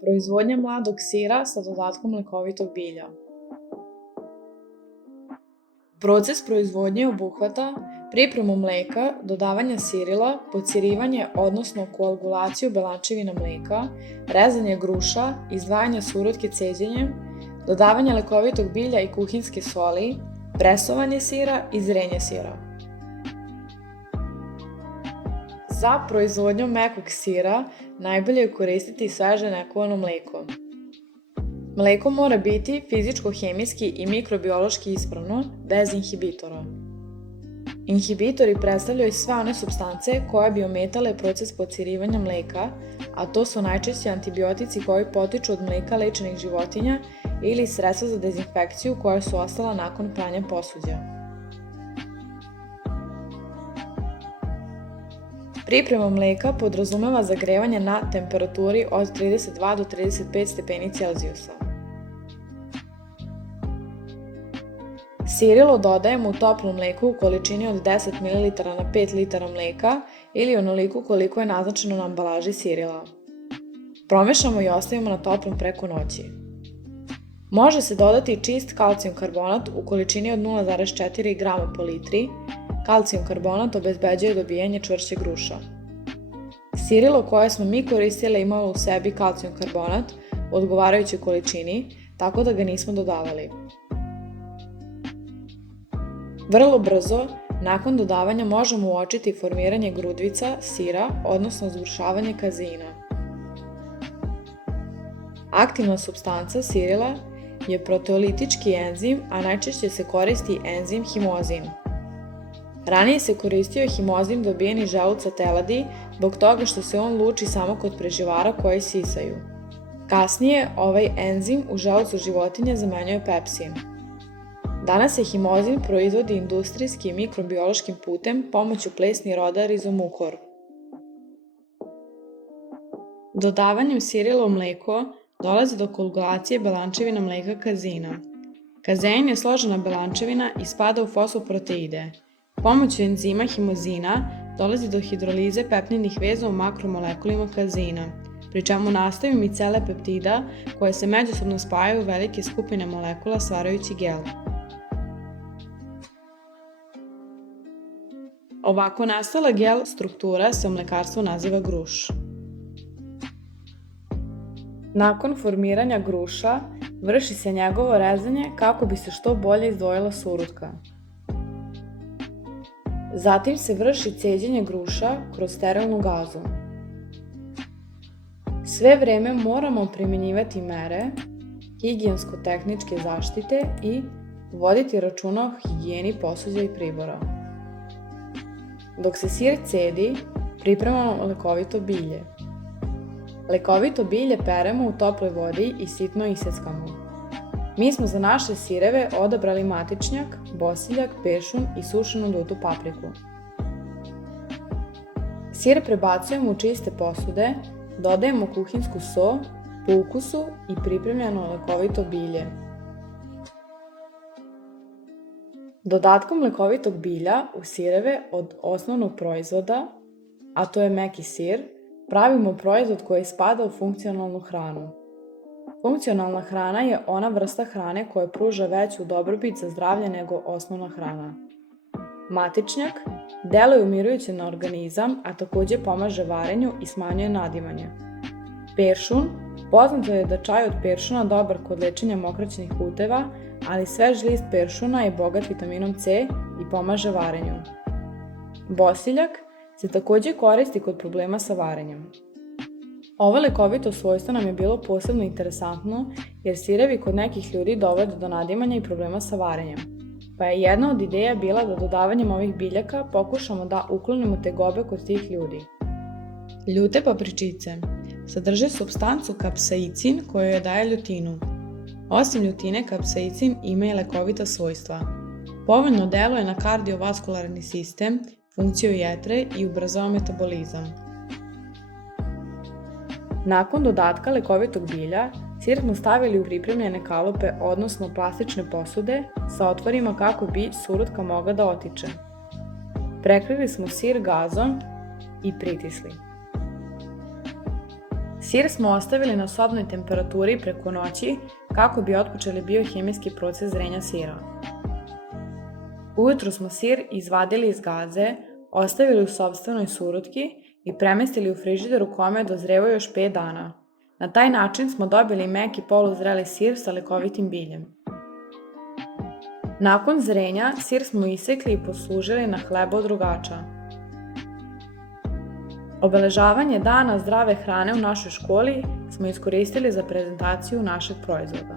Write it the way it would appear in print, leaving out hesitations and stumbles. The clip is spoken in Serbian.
Proizvodnja mladog sira sa dodatkom lekovitog bilja. Proces proizvodnje obuhvata pripremu mleka, dodavanje sirila, pocirivanje odnosno koagulaciju belančevina mleka, rezanje gruša, izdvajanje surutke ceđenjem, dodavanje lekovitog bilja i kuhinjske soli, presovanje sira i zrenje sira. Za proizvodnju mekog sira najbolje je koristiti sveže nekovano mleko. Mleko mora biti fizičko-hemijski i mikrobiološki ispravno, bez inhibitora. Inhibitori predstavljaju sve one supstance koje bi ometale proces pocirivanja mleka, a to su najčešće antibiotici koji potiču od mleka lečenih životinja ili sredstva za dezinfekciju koja su ostala nakon pranja posuđa. Priprema mleka podrazumeva zagrevanje na temperaturi od 32 do 35 stepeni Celzijusa. Sirilo dodajemo u toplo mleko u količini od 10 ml na 5 litara mleka ili onoliko koliko je naznačeno na ambalaži sirila. Promešamo i ostavimo na toplom preko noći. Može se dodati čist kalcijum karbonat u količini od 0,4 g po litri. Kalcijum karbonat obezbeđuje dobijanje čvršćeg gruša. Sirilo koje smo mi koristili imalo u sebi kalcijum karbonat u odgovarajućoj količini, tako da ga nismo dodavali. Vrlo brzo, nakon dodavanja možemo uočiti formiranje grudvica sira, odnosno zgrušavanje kazeina. Aktivna supstanca sirila je proteolitički enzim, a najčešće se koristi enzim himozin. Ranije se koristio himozin dobijen iz želuca teladi zbog toga što se on luči samo kod preživara koji sisaju. Kasnije ovaj enzim u želucu životinje zamenjuje pepsin. Danas se himozin proizvodi industrijski i mikrobiološkim putem pomoću plesni roda Rhizomukor. Dodavanjem sirila u mleko dolazi do koagulacije belančevina mleka kazeina. Kazein je složena belančevina i spada u fosfoproteide. Pomoću enzima himozina dolazi do hidrolize peptidnih veza u makromolekulima kazeina, pri čemu nastaju micele peptida koje se međusobno spajaju u velike skupine molekula stvarajući gel. Ovako nastala gel struktura se u mlekarstvu naziva gruš. Nakon formiranja gruša, vrši se njegovo rezanje kako bi se što bolje izdvojila surutka. Zatim se vrši ceđenje gruša kroz sterilnu gazu. Sve vreme moramo primjenjivati mere higijensko-tehničke zaštite i voditi računa o higijeni posuđa i pribora. Dok se sir cedi, pripremamo lekovito bilje. Lekovito bilje peremo u toploj vodi i sitno iseckamo. Mi smo za naše sireve odabrali matičnjak, bosiljak, peršun i sušenu ljutu papriku. Sir prebacujemo u čiste posude, dodajemo kuhinsku so, po ukusu i pripremljeno lekovito bilje. Dodatkom lekovitog bilja u sireve od osnovnog proizvoda, a to je meki sir, pravimo proizvod koji spada u funkcionalnu hranu. Funkcionalna hrana je ona vrsta hrane koja pruža veću dobrobit za zdravlje nego osnovna hrana. Matičnjak deluje umirujuće na organizam, a takođe pomaže varenju i smanjuje nadimanje. Peršun, poznato je da čaj od peršuna dobar kod lečenja mokraćnih puteva, ali svež list peršuna je bogat vitaminom C i pomaže varenju. Bosiljak se takođe koristi kod problema sa varenjem. Ovo lekovito svojstvo nam je bilo posebno interesantno jer sirevi kod nekih ljudi dovode do nadimanja i problema sa varenjem. Pa je jedna od ideja bila da dodavanjem ovih biljaka pokušamo da uklonimo tegobe kod tih ljudi. Ljute papričice sadrže supstancu kapsaicin koju joj daje ljutinu. Osim ljutine, kapsaicin ima i lekovita svojstva. Povoljno deluje na kardiovaskularni sistem, funkciju jetre i ubrzava metabolizam. Nakon dodatka lekovitog bilja, sir smo stavili u pripremljene kalupe, odnosno plastične posude, sa otvorima kako bi surutka mogla da otiče. Prekrili smo sir gazom i pritisli. Sir smo ostavili na sobnoj temperaturi preko noći kako bi otpočeli biohemijski proces zrenja sira. Ujutru smo sir izvadili iz gaze, ostavili u sopstvenoj surutki i premestili u frižider u kome je dozrevao još 5 dana. Na taj način smo dobili meki poluzreli sir sa lekovitim biljem. Nakon zrenja, sir smo isekli i poslužili na hleba od rogača. Obeležavanje dana zdrave hrane u našoj školi smo iskoristili za prezentaciju našeg proizvoda.